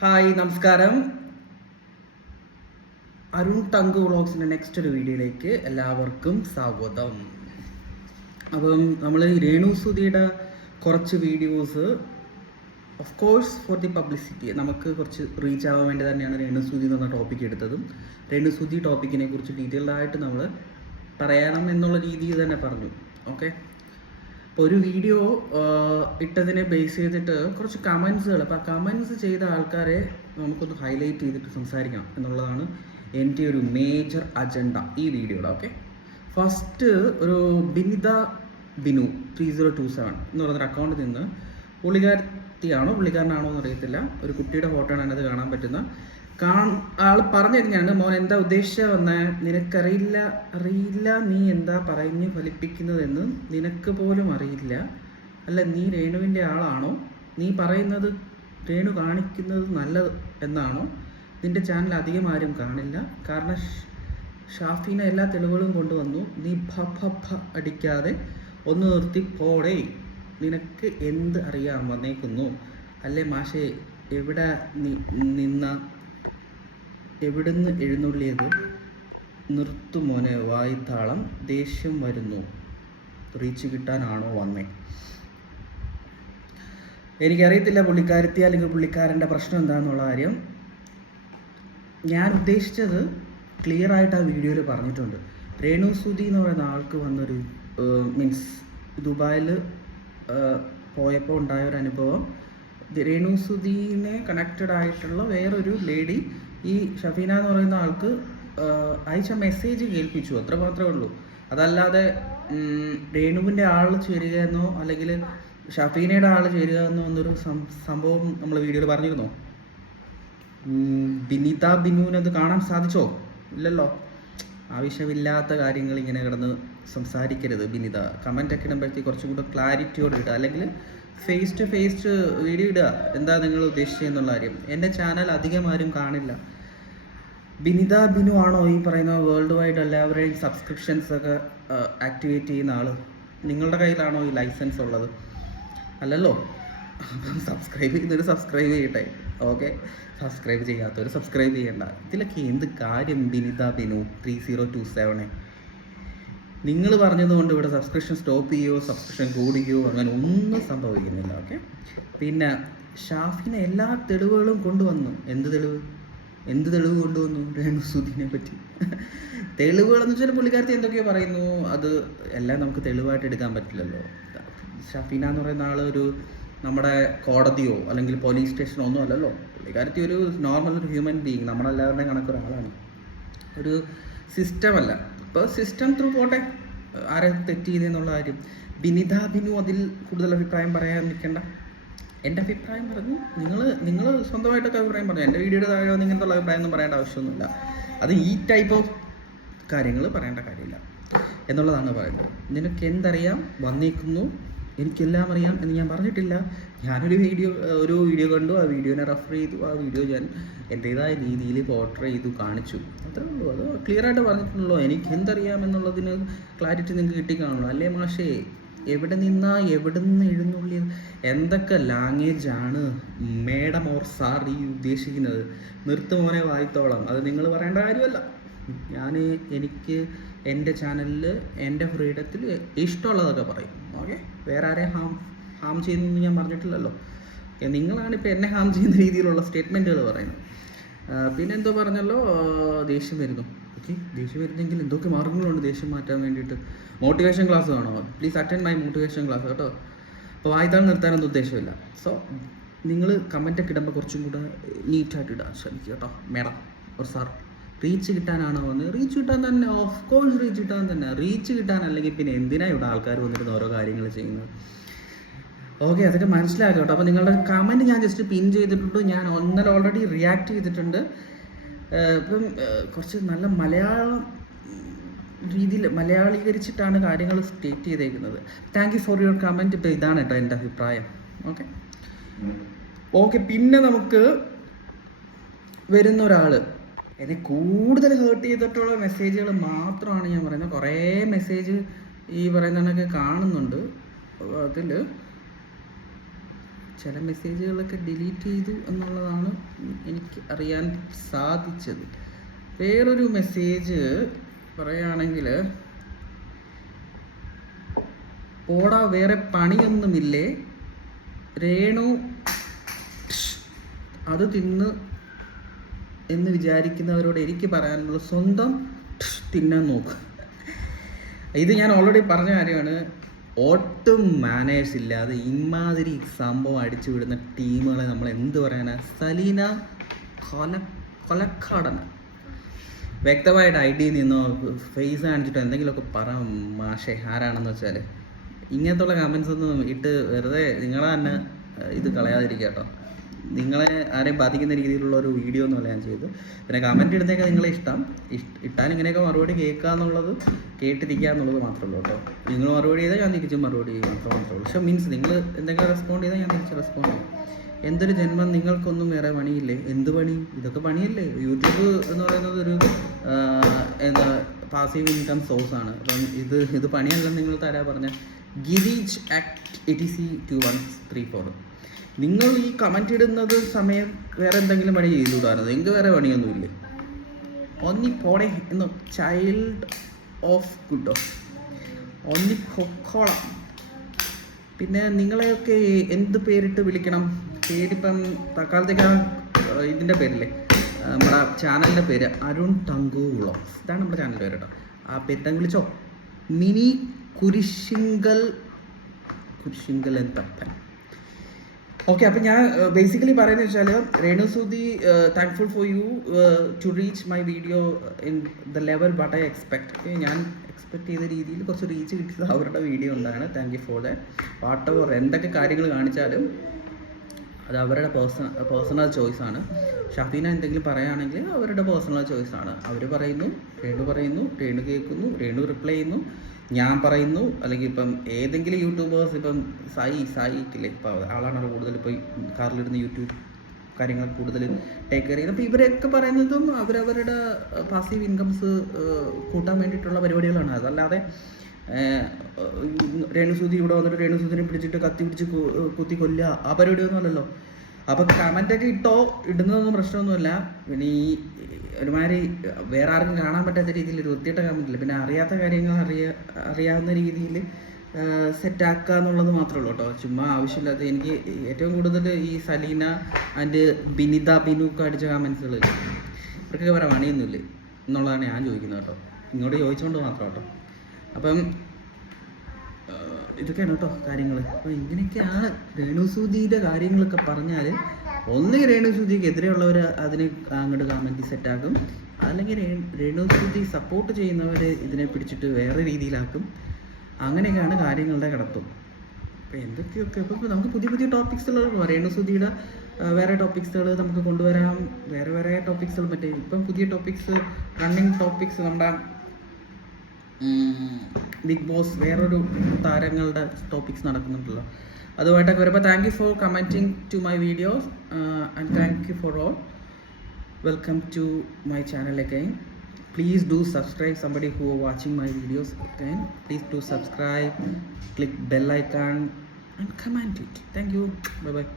Hi നമസ്കാരം. Arun tongue വ്ളോഗ്സിൻ്റെ next ഒരു വീഡിയോയിലേക്ക് എല്ലാവർക്കും സ്വാഗതം. അപ്പം നമ്മൾ രേണു സുധിയുടെ കുറച്ച് videos of course for the publicity നമുക്ക് കുറച്ച് റീച്ച് ആവാൻ വേണ്ടി തന്നെയാണ് രേണു സുധി എന്ന് പറഞ്ഞ ടോപ്പിക് എടുത്തതും. രേണു സുധി ടോപ്പിക്കിനെ കുറിച്ച് ഡീറ്റെയിൽഡായിട്ട് നമ്മൾ പറയണം എന്നുള്ള രീതിയിൽ തന്നെ പറഞ്ഞു. ഓക്കെ, അപ്പോൾ ഒരു വീഡിയോ ഇട്ടതിനെ ബേസ് ചെയ്തിട്ട് കുറച്ച് കമൻസുകൾ, അപ്പോൾ ആ കമൻസ് ചെയ്ത ആൾക്കാരെ നമുക്കൊന്ന് ഹൈലൈറ്റ് ചെയ്തിട്ട് സംസാരിക്കണം എന്നുള്ളതാണ് എൻ്റെ ഒരു മേജർ അജണ്ട ഈ വീഡിയോയുടെ. ഓക്കെ, ഫസ്റ്റ് ഒരു ബിനിത ബിനു 3027 എന്ന് പറയുന്നൊരു അക്കൗണ്ടിൽ നിന്ന് പുള്ളിക്കാരനാണോ എന്നറിയത്തില്ല, ഒരു കുട്ടിയുടെ ഫോട്ടോ ആണ് അതിനകത്ത് കാണാൻ പറ്റുന്ന. ആൾ പറഞ്ഞു കഴിഞ്ഞാണ്, മോൻ എന്താ ഉദ്ദേശിച്ച വന്ന, അറിയില്ല നീ എന്താ പറഞ്ഞു ഫലിപ്പിക്കുന്നതെന്ന് നിനക്ക് പോലും അറിയില്ല. അല്ല, നീ രേണുവിൻ്റെ ആളാണോ? നീ പറയുന്നത് രേണു കാണിക്കുന്നത് നല്ലത് എന്നാണോ? നിൻ്റെ ചാനൽ അധികം ആരും കാണില്ല, കാരണം ഷാഫീന എല്ലാ തെളിവുകളും കൊണ്ടുവന്നു. നീ അടിക്കാതെ ഒന്ന് നിർത്തി പോടേ. നിനക്ക് എന്ത് അറിയാൻ വന്നേക്കുന്നു? അല്ലേ മാഷേ, എവിടുന്ന് എഴുന്നള്ളിയത്? നിർത്തുമോനെ വായ്ത്താളം, ദേഷ്യം വരുന്നു, റീച്ച് കിട്ടാനാണോ വന്നേ? എനിക്കറിയത്തില്ല പുള്ളിക്കാരത്തി അല്ലെങ്കിൽ പുള്ളിക്കാരൻ്റെ പ്രശ്നം എന്താണെന്നുള്ള കാര്യം. ഞാൻ ഉദ്ദേശിച്ചത് ക്ലിയർ ആയിട്ട് ആ വീഡിയോയിൽ പറഞ്ഞിട്ടുണ്ട്. രേണു സുധി എന്ന് പറയുന്ന ആൾക്ക് വന്നൊരു മീൻസ് ദുബായിൽ പോയപ്പോൾ ഉണ്ടായ ഒരു അനുഭവം, രേണു സുധീനെ കണക്റ്റഡ് ആയിട്ടുള്ള വേറൊരു ലേഡി ഈ ഷഫീന എന്ന് പറയുന്ന ആൾക്ക് അയച്ച മെസ്സേജ് കേൾപ്പിച്ചു, അത്ര മാത്രമേ ഉള്ളൂ. അതല്ലാതെ രേണുവിൻ്റെ ആൾ ചേരുകയെന്നോ അല്ലെങ്കിൽ ഷഫീനയുടെ ആൾ ചേരുക എന്നോ എന്നൊരു സംഭവം നമ്മൾ വീഡിയോയിൽ പറഞ്ഞിരുന്നോ? ബിനിത ബിനുവിനത് കാണാൻ സാധിച്ചോ? ഇല്ലല്ലോ. ആവശ്യമില്ലാത്ത കാര്യങ്ങൾ ഇങ്ങനെ കിടന്ന് സംസാരിക്കരുത് ബിനിത. കമൻ്റൊക്കെ ഇടുമ്പോഴത്തേക്ക് കുറച്ചും കൂടെ ക്ലാരിറ്റിയോടെ ഇടുക, അല്ലെങ്കിൽ ഫേസ് ടു ഫേസ് വീഡിയോ ഇടുക, എന്താ നിങ്ങൾ ഉദ്ദേശിച്ചതെന്നുള്ള കാര്യം. എൻ്റെ ചാനൽ അധികം ആരും കാണില്ല. ബിനിത ബിനു ആണോ ഈ പറയുന്ന വേൾഡ് വൈഡ് എല്ലാവരുടെയും സബ്സ്ക്രിപ്ഷൻസ് ഒക്കെ ആക്ടിവേറ്റ് ചെയ്യുന്ന ആൾ? നിങ്ങളുടെ കയ്യിലാണോ ഈ ലൈസൻസ് ഉള്ളത്? അല്ലല്ലോ. അപ്പം സബ്സ്ക്രൈബ് ചെയ്യുന്നവർ സബ്സ്ക്രൈബ് ചെയ്യട്ടെ. ഓക്കെ, സബ്സ്ക്രൈബ് ചെയ്യാത്തവർ സബ്സ്ക്രൈബ് ചെയ്യണ്ട. ഇതിലൊക്കെ എന്ത് കാര്യം? ബിനിത ബിനു 3027 നിങ്ങൾ പറഞ്ഞതുകൊണ്ട് ഇവിടെ സബ്സ്ക്രിപ്ഷൻ സ്റ്റോപ്പ് ചെയ്യുകയോ സബ്സ്ക്രിപ്ഷൻ കൂടുകയോ അങ്ങനെ ഒന്നും സംഭവിക്കുന്നില്ല. ഓക്കെ, പിന്നെ ഷാഫിന എല്ലാ തെളിവുകളും കൊണ്ടുവന്നു. എന്ത് തെളിവ് കൊണ്ടുവന്നു രേണു സുധീനെ പറ്റി? തെളിവുകളെന്ന് വെച്ചാൽ പുള്ളിക്കാരത്തി എന്തൊക്കെയോ പറയുന്നു, അത് എല്ലാം നമുക്ക് തെളിവായിട്ട് എടുക്കാൻ പറ്റില്ലല്ലോ. ഷാഫിന എന്ന് പറയുന്ന ആൾ ഒരു നമ്മുടെ കോടതിയോ അല്ലെങ്കിൽ പോലീസ് സ്റ്റേഷനോ ഒന്നും അല്ലല്ലോ. പുള്ളിക്കാരത്തി ഒരു നോർമൽ ഒരു ഹ്യൂമൻ ബീയിങ്, നമ്മളെല്ലാവരുടെയും കണക്കൊരാളാണ്, ഒരു സിസ്റ്റം അല്ല. ഇപ്പോൾ സിസ്റ്റം ത്രൂ പോട്ടെ, ആരെ തെറ്റ് ചെയ്തെന്നുള്ള കാര്യം. ബിനിത ബിനു അതിൽ കൂടുതൽ അഭിപ്രായം പറയാൻ നിൽക്കേണ്ട. എൻ്റെ അഭിപ്രായം പറഞ്ഞു, നിങ്ങൾ സ്വന്തമായിട്ടൊക്കെ അഭിപ്രായം പറഞ്ഞു. എൻ്റെ വീഡിയോയുടെ താഴെ ഇങ്ങനത്തെ അഭിപ്രായം ഒന്നും പറയേണ്ട ആവശ്യമൊന്നുമില്ല. അത് ഈ ടൈപ്പ് ഓഫ് കാര്യങ്ങൾ പറയേണ്ട കാര്യമില്ല എന്നുള്ളതാണ് പറയുന്നത്. നിനക്ക് എന്തറിയാം വന്നേക്കുന്നു? എനിക്കെല്ലാം അറിയാം എന്ന് ഞാൻ പറഞ്ഞിട്ടില്ല. ഞാനൊരു വീഡിയോ കണ്ടു, ആ വീഡിയോനെ റെഫർ ചെയ്തു, ആ വീഡിയോ ഞാൻ എൻ്റേതായ രീതിയിൽ പോർട്രേ ചെയ്തു കാണിച്ചു, അത്രേ ഉള്ളൂ. അത് ക്ലിയറായിട്ട് പറഞ്ഞിട്ടുള്ളൂ. എനിക്ക് എന്തറിയാം എന്നുള്ളതിന് ക്ലാരിറ്റി നിങ്ങൾക്ക് കിട്ടിക്കാണല്ലോ. അല്ലേ മാഷേ, എവിടുന്ന് എഴുന്നള്ളിയത്? എന്തൊക്കെ ലാംഗ്വേജാണ് മേഡം ഓർ സാർ ഈ ഉദ്ദേശിക്കുന്നത്? നിർത്തുമോനെ വായിത്തോളം, അത് നിങ്ങൾ പറയേണ്ട കാര്യമല്ല. എനിക്ക് എൻ്റെ ചാനലിൽ എൻ്റെ ഫ്രീഡത്തിൽ ഇഷ്ടമുള്ളതൊക്കെ പറയും. ഓക്കെ, വേറെ ആരെയും ഹാം ചെയ്യുന്നതെന്ന് ഞാൻ പറഞ്ഞിട്ടില്ലല്ലോ. നിങ്ങളാണിപ്പോൾ എന്നെ ഹാം ചെയ്യുന്ന രീതിയിലുള്ള സ്റ്റേറ്റ്മെൻറ്റുകൾ പറയുന്നത്. പിന്നെ എന്തോ പറഞ്ഞല്ലോ, ദേഷ്യം വരുന്നു. ഓക്കെ, ദേഷ്യം വരുന്നെങ്കിൽ എന്തൊക്കെ മാർഗങ്ങളുണ്ട് ദേഷ്യം മാറ്റാൻ വേണ്ടിയിട്ട്. മോട്ടിവേഷൻ ക്ലാസ് വേണോ? Please attend my motivation class കേട്ടോ. അപ്പോൾ വായിത്താൽ നിർത്താനൊന്നും ഉദ്ദേശമില്ല. സോ നിങ്ങൾ കമൻറ്റൊക്കെ ഇടുമ്പോൾ കുറച്ചും കൂടെ നീറ്റായിട്ട് ഇടാൻ ശ്രമിക്കുക കേട്ടോ മേഡം ഒരു സാർ. റീച്ച് കിട്ടാനാണോ വന്ന്? റീച്ച് കിട്ടാൻ തന്നെ, ഓഫ് കോഴ്സ് റീച്ച് കിട്ടാൻ തന്നെ. റീച്ച് കിട്ടാൻ അല്ലെങ്കിൽ പിന്നെ എന്തിനാണ് ഇവിടെ ആൾക്കാർ വന്നിരുന്ന ഓരോ കാര്യങ്ങൾ ചെയ്യുന്നത്? ഓക്കെ, അതൊക്കെ മനസ്സിലാക്കുക കേട്ടോ. അപ്പോൾ നിങ്ങളുടെ കമൻറ്റ് ഞാൻ ജസ്റ്റ് പിൻ ചെയ്തിട്ടുണ്ട്. ഞാൻ ഒന്നര ഓൾറെഡി റിയാക്ട് ചെയ്തിട്ടുണ്ട്. ഇപ്പം കുറച്ച് നല്ല മലയാളീകരിച്ചിട്ടാണ് കാര്യങ്ങൾ സ്റ്റേറ്റ് ചെയ്തേക്കുന്നത്. Thank you for your comment. ഇപ്പോൾ ഇതാണ് കേട്ടോ എൻ്റെ അഭിപ്രായം. ഓക്കെ, പിന്നെ നമുക്ക് വരുന്ന ഒരാൾ എന്നെ കൂടുതൽ ഹേർട്ട് ചെയ്തിട്ടുള്ള മെസ്സേജുകൾ മാത്രമാണ് ഞാൻ പറയുന്നത്. കുറേ മെസ്സേജ് ഈ പറയുന്നതൊക്കെ കാണുന്നുണ്ട്. അതിൽ ചില മെസ്സേജുകളൊക്കെ ഡിലീറ്റ് ചെയ്തു എന്നുള്ളതാണ് എനിക്ക് അറിയാൻ സാധിച്ചത്. വേറൊരു മെസ്സേജ് പറയുകയാണെങ്കിൽ, പോടാ വേറെ പണിയൊന്നുമില്ലേ രേണു അത് തിന്ന് എന്ന് വിചാരിക്കുന്നവരോട് എനിക്ക് പറയാനുള്ള സ്വന്തം തിന്നാൻ നോക്കുക. ഇത് ഞാൻ ഓൾറെഡി പറഞ്ഞ കാര്യമാണ്. ഒട്ടും മാനേഴ്സ് ഇല്ലാതെ ഇമാതിരി സംഭവം അടിച്ചു വിടുന്ന ടീമുകളെ നമ്മൾ എന്ത് പറയാനാ? സലീന കൊലക്കാടന വ്യക്തമായിട്ട് ഐ ഡി നിന്നോ ഫേസ് കാണിച്ചിട്ടോ എന്തെങ്കിലുമൊക്കെ പറയാം മാഷെ ആരാണെന്ന് വെച്ചാൽ. ഇങ്ങനത്തുള്ള കമൻസ് ഒന്നും ഇട്ട് വെറുതെ നിങ്ങളെ തന്നെ ഇത് കളയാതിരിക്കുക കേട്ടോ. നിങ്ങളെ ആരെയും ബാധിക്കുന്ന രീതിയിലുള്ള ഒരു വീഡിയോ ഒന്നുമല്ല ഞാൻ ചെയ്തു. പിന്നെ കമൻറ്റ് ഇടുന്നതൊക്കെ നിങ്ങളെ ഇട്ടാൽ ഇങ്ങനെയൊക്കെ മറുപടി കേൾക്കുക എന്നുള്ളത്, കേട്ടിരിക്കുക എന്നുള്ളത് മാത്രമേ ഉള്ളൂ കേട്ടോ. നിങ്ങൾ മറുപടി ചെയ്താൽ ഞാൻ തിരിച്ചും മറുപടി ചെയ്യും മാത്രമേ ഉള്ളൂ. പക്ഷേ മീൻസ് നിങ്ങൾ എന്തെങ്കിലും റെസ്പോണ്ട് ചെയ്താൽ ഞാൻ തിരിച്ച് റെസ്പോണ്ട് ചെയ്യും. എന്തൊരു ജന്മം, നിങ്ങൾക്കൊന്നും വേറെ പണിയില്ലേ? എന്ത് പണി? ഇതൊക്കെ പണിയല്ലേ? യൂട്യൂബ് എന്ന് പറയുന്നത് ഒരു എന്താ പാസീവ് ഇൻകം സോഴ്സാണ്. അപ്പം ഇത് പണിയല്ലെന്ന് നിങ്ങൾ തരാ പറഞ്ഞ ഗിരീജ് ആക്ട് ATC 2134. നിങ്ങൾ ഈ കമൻറ്റ് ഇടുന്നത് സമയം വേറെ എന്തെങ്കിലും പണി ചെയ്തുകൂടാറുണ്ട്? നിങ്ങൾക്ക് വേറെ പണിയൊന്നുമില്ലേ? ഒന്നി പോടെ എന്ന് ചൈൽഡ് ഓഫ് ഗുഡോ ഒന്നി പൊക്കോളാം. പിന്നെ നിങ്ങളെയൊക്കെ എന്ത് പേരിട്ട് വിളിക്കണം? പേരിപ്പം തൽക്കാലത്തേക്ക് ഇതിൻ്റെ പേരില്ലേ, നമ്മുടെ ചാനലിൻ്റെ പേര് അരുൺ തങ്കു വ്ളോഗ്സ്. ഇതാണ് നമ്മുടെ ചാനലിൻ്റെ പേര് കേട്ടോ. ആ പേരിട്ട് വിളിച്ചോ. മിനി കുരിശിങ്കൽ തപ്പൻ. ഓക്കെ, അപ്പം ഞാൻ ബേസിക്കലി പറയുന്നത് വെച്ചാൽ, Renu Sudhi thankful for you to reach my video in the level what I expect. Okay, ഞാൻ എക്സ്പെക്ട് ചെയ്ത രീതിയിൽ കുറച്ച് റീച്ച് കിട്ടിയത് അവരുടെ വീഡിയോ ഉണ്ടാണ്. Thank you for that. Whatever എന്തൊക്കെ കാര്യങ്ങൾ കാണിച്ചാലും അത് അവരുടെ പേഴ്സണൽ ചോയ്സാണ്. ഷഫീന എന്തെങ്കിലും പറയുകയാണെങ്കിൽ അവരുടെ പേഴ്സണൽ ചോയ്സാണ്. അവർ പറയുന്നു, രേണു കേൾക്കുന്നു, രേണു റിപ്ലൈ ചെയ്യുന്നു, ഞാൻ പറയുന്നു. അല്ലെങ്കിൽ ഇപ്പം ഏതെങ്കിലും യൂട്യൂബേഴ്സ്, ഇപ്പം സായിക്കില്ലേ, ഇപ്പോൾ ആളാണ് കൂടുതൽ ഇപ്പോൾ കാറിലിരുന്ന് യൂട്യൂബ് കാര്യങ്ങൾ കൂടുതൽ ടേക്ക് കെയർ ചെയ്യുന്നത്. അപ്പോൾ ഇവരൊക്കെ പറയുന്നതും അവരവരുടെ പാസീവ് ഇൻകംസ് കൂട്ടാൻ വേണ്ടിയിട്ടുള്ള പരിപാടികളാണ്. അതല്ലാതെ രേണുസുധി ഇവിടെ വന്നിട്ട് രേണുസുധിനെ പിടിച്ചിട്ട് കത്തി പിടിച്ച് കുത്തി കൊല്ലുക ആ പരിപാടിയൊന്നും അല്ലല്ലോ. അപ്പോൾ കമൻറ്റൊക്കെ ഇടുന്നതൊന്നും പ്രശ്നമൊന്നുമില്ല. പിന്നെ ഈ ഒരുമാതിരി വേറെ ആർക്കും കാണാൻ പറ്റാത്ത രീതിയിൽ ഒരു വൃത്തിയിട്ട കമൻറ്റില്ല. പിന്നെ അറിയാത്ത കാര്യങ്ങൾ അറിയാവുന്ന രീതിയിൽ സെറ്റാക്കുക എന്നുള്ളത് മാത്രമേ ഉള്ളൂ കേട്ടോ. ചുമ്മാ ആവശ്യമില്ലാത്ത, എനിക്ക് ഏറ്റവും കൂടുതൽ ഈ സലീന ആൻഡ് ബിനുക്ക് അടിച്ച കമൻസുകൾ ഇവർക്കൊക്കെ വേറെ പണിയൊന്നുമില്ല എന്നുള്ളതാണ് ഞാൻ ചോദിക്കുന്നത് കേട്ടോ. ഇങ്ങോട്ട് ചോദിച്ചുകൊണ്ട് മാത്രം കേട്ടോ. അപ്പം ഇതൊക്കെയാണ് കേട്ടോ കാര്യങ്ങൾ. അപ്പോൾ ഇങ്ങനെയൊക്കെയാണ് രേണുസുധിയുടെ കാര്യങ്ങളൊക്കെ പറഞ്ഞാൽ. ഒന്നുകിൽ രേണുസുധിക്ക് എതിരെയുള്ളവർ അതിന് അങ്ങോട്ട് കമൻറ്റ് സെറ്റാക്കും, അല്ലെങ്കിൽ രേണുസുധി സപ്പോർട്ട് ചെയ്യുന്നവർ ഇതിനെ പിടിച്ചിട്ട് വേറെ രീതിയിലാക്കും. അങ്ങനെയൊക്കെയാണ് കാര്യങ്ങളുടെ കിടത്തും. അപ്പോൾ എന്തൊക്കെയൊക്കെ ഇപ്പോൾ നമുക്ക് പുതിയ ടോപ്പിക്സുകൾ, രേണുസുധിയുടെ വേറെ ടോപ്പിക്സുകൾ നമുക്ക് കൊണ്ടുവരാം. വേറെ ടോപ്പിക്സുകൾ, മറ്റേ ഇപ്പം പുതിയ ടോപ്പിക്സ്, റണ്ണിങ് ടോപ്പിക്സ്, നമ്മുടെ ബിഗ് ബോസ്, വേറൊരു താരങ്ങളുടെ ടോപ്പിക്സ് നടക്കുന്നുണ്ടല്ലോ, അതുമായിട്ടൊക്കെ വരുമ്പോൾ thank you for commenting to my videos and thank you for all. Welcome to my channel again. Please do subscribe. Somebody who are watching my videos again, please do subscribe, click bell icon and comment it. Thank you. Bye bye.